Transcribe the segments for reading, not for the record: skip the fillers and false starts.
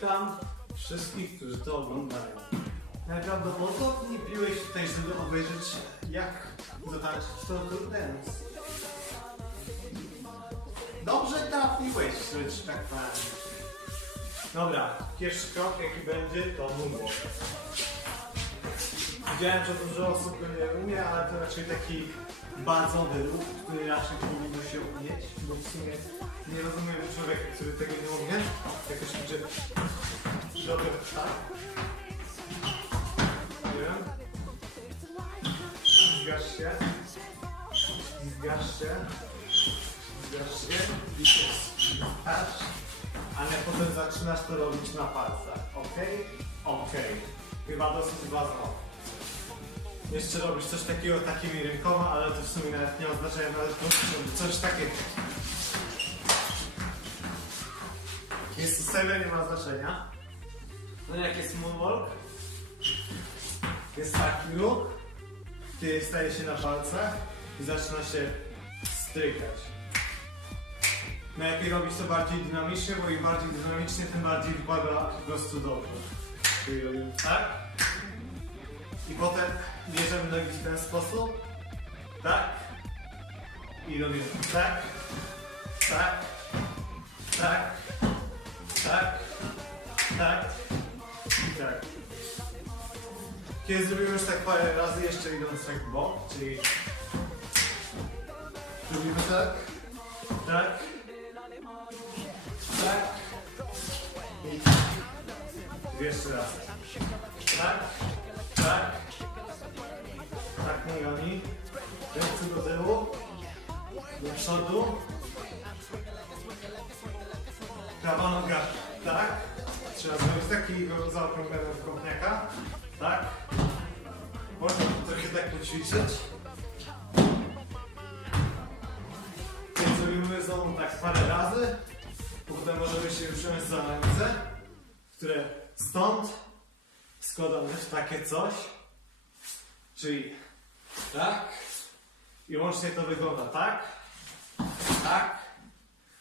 Witam wszystkich, którzy to oglądają. Najprawdopodobniej piłeś tutaj, żeby obejrzeć, jak zatańczyć to dance. Dobrze trafiłeś, że tak powiem. Dobra, pierwszy krok jaki będzie, to moonwalk. Widziałem, że dużo osób go nie umie, ale to raczej taki bazowy ruch, który raczej powinno się umieć, bo w sumie nie rozumiem człowieka, który tego nie umie. Jakoś będzie robię tak. Nie wiem. Zgasz się. Zgasz się. Zgasz się. I się zgasz. Ale potem zaczynasz to robić na palcach. Ok? Ok. Chyba dosyć bazowo. Jeszcze robisz coś takiego takimi rękoma, ale to w sumie nawet nie ma znaczenia, nawet coś takiego. Jest serio, nie ma znaczenia. No jak jest moonwalk, jest taki ruch, który staje się na palcach i zaczyna się strykać. Najlepiej robić to bardziej dynamicznie, bo im bardziej dynamicznie, tym bardziej wypada po prostu dobrze. Czyli robimy tak. I potem bierzemy nogi w ten sposób. Tak. I robimy tak. Tak. Tak. Tak. Tak. I tak. Kiedy zrobimy już tak parę razy, jeszcze idąc tak w bok, czyli robimy tak. Tak. Tak. I tak. Jeszcze raz. Tak. Tak. Tak nogami. Ręce do tyłu. Do przodu. Prawa noga. Tak. Trzeba zrobić takiego zaokrąglonego kopniaka. Tak. Można trochę tak poćwiczyć. Więc zrobimy znowu tak parę razy. Potem możemy się przemieścić za ręce, które stąd składamy w takie coś. Czyli tak. I łącznie to wygląda tak. Tak.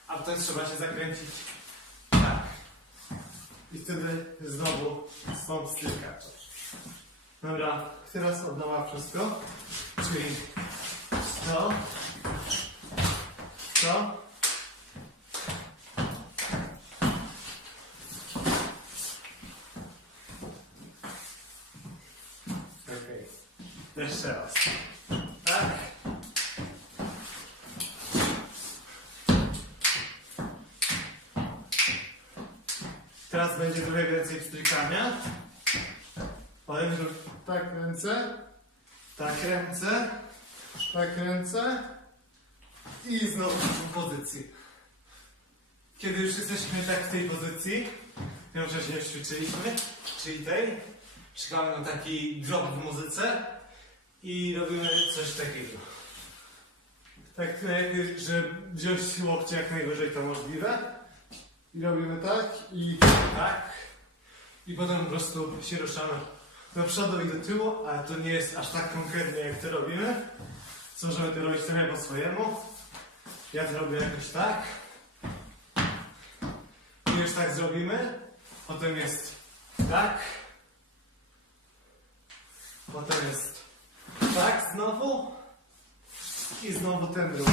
A potem trzeba się zakręcić tak. I wtedy znowu stąd stykać. Dobra, teraz od nowa wszystko. Czyli to. To. Okej. Jeszcze raz. Tak. Teraz będzie trochę więcej pstrykania. Potem zrób tak ręce, tak ręce, tak ręce i znowu w pozycji. Kiedy już jesteśmy tak w tej pozycji, ją wcześniej już ćwiczyliśmy, czyli tej, czekamy na taki drop w muzyce i robimy coś takiego. Tak, żeby wziąć łokcie jak najwyżej to możliwe. I robimy tak i tak. I potem po prostu się ruszamy do przodu i do tyłu, ale to nie jest aż tak konkretnie jak to robimy. Co możemy to robić trochę po swojemu. Ja to robię jakoś tak. I już tak zrobimy. Potem jest tak. Potem jest tak znowu. I znowu ten ruch.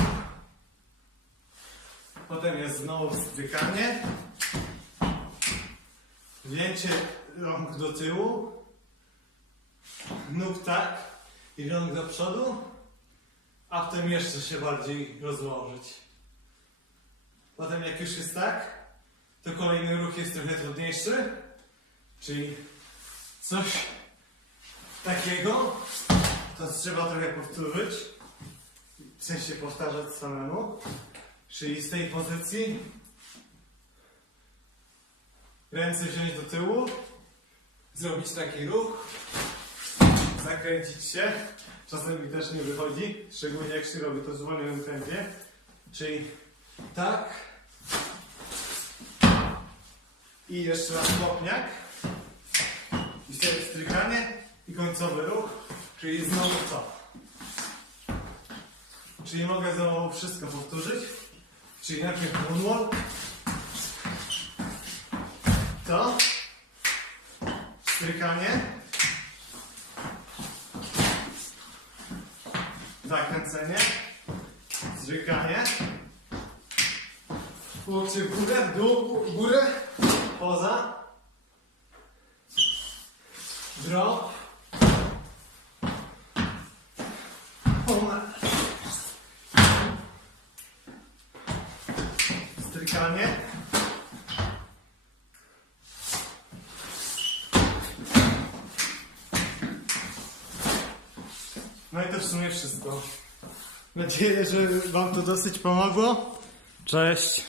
Potem jest znowu strykanie. Wzięcie rąk do tyłu. Nóg tak. I rąk do przodu. A potem jeszcze się bardziej rozłożyć. Potem jak już jest tak, to kolejny ruch jest trochę trudniejszy. Czyli coś takiego. To trzeba trochę powtórzyć. W sensie powtarzać samemu. Czyli z tej pozycji ręce wziąć do tyłu, zrobić taki ruch, zakręcić się, czasem mi też nie wychodzi, szczególnie jak się robi to w zwolnionym tempie, czyli tak i jeszcze raz kopniak i wtedy strykanie i końcowy ruch, czyli znowu to. Czyli mogę znowu wszystko powtórzyć. Czyli najpierw moonwalk, To. Strykanie. Zakręcenie. Strykanie. Łokcie w górę, w dół, w górę. Poza. Drop. Strykanie. No i to w sumie wszystko. Mam nadzieję, że wam to dosyć pomogło. Cześć.